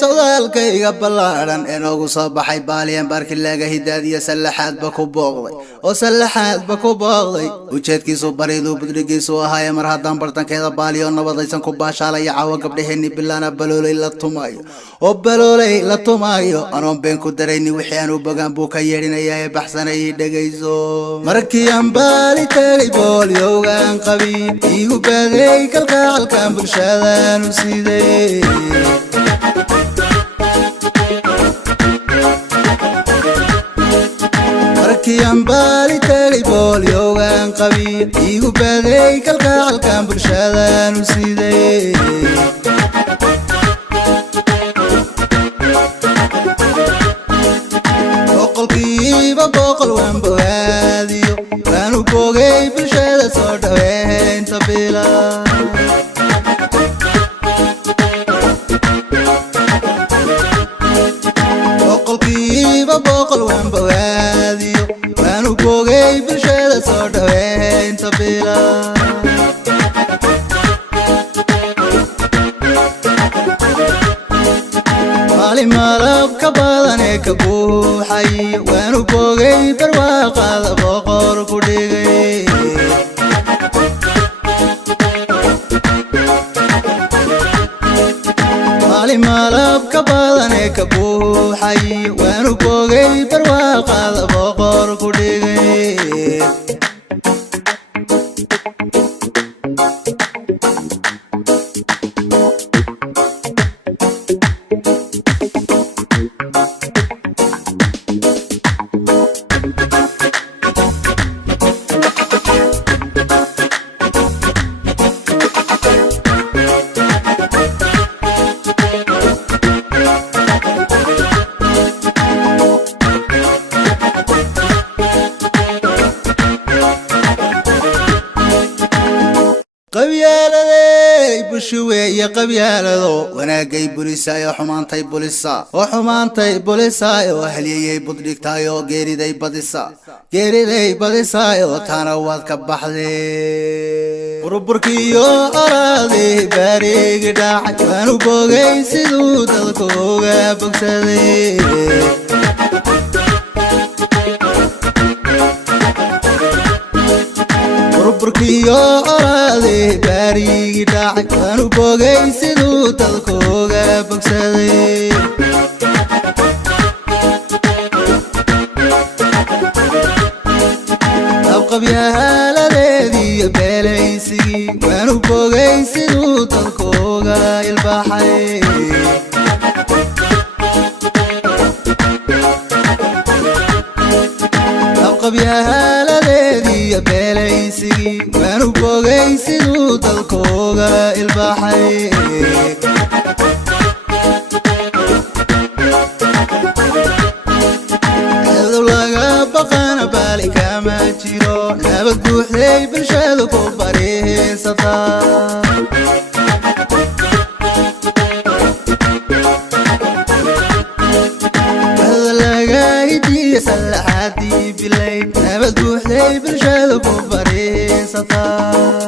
سودالكيغا بلاران انوغو صباحي باليان بارك الله هدادية سلحات بكو بوغدي او سلحات بكو بوغدي وجهدكيسو بريدو بدريكيسو هاي مرهادان برتان كيدا باليون نبادايسان كو باشالaya caawa gabdhaheenni bilaana baloolay la tumayo oo baloolay la tumayo anon been ku darayni wixii aanu bagaan buu ka yeerinayay baxsanay dhageyso markii aan baali tagay booliyowgaan qabiib igu baaday kalgacalkan bulshadaan u siday markiyan baali tagay booliyowgaan qabiib igu baaday kalgacalkan bulshadaan u siday boqolkiiba boqol waan bogaadiyo waan u bogay bulshada soo dhaweynta bila boqol waan bogaadiyo waan u bogay bulshada soo dhaweynta bila malab ka badan ee ka buuxay waan u bogay barwaaqada boqor ku dhigay malab ka badan ee ka buuxay waan u bogay barwaaqada boqor ku dhigay يا قبيالة وانا جاي بوليسا يا حمانتي بوليسا وحمانتي بوليسا يا اهلي بدرك تايو غيري داي بديسا يا تانا واد كبخدي بربركيو اراضي باريق داعي وانو بوغي سيدو دلكوغا بوغسدي بربركيو اراضي باريق داعي وانو بوغي سيدو دلكوغا بوغسدي قبيها لديدي بليسي وانو بوغي سيدو دلكوغا البحي قبيها لديدي بليسي وانو بوغي سيدو دلكوغا البحي بقانا بالي كما جيرو نابد بوحدي بالشادو كوباريه سطا هذا لقايدي سلحاتي بالليل نابد بوحدي بالشادو كوباريه سطا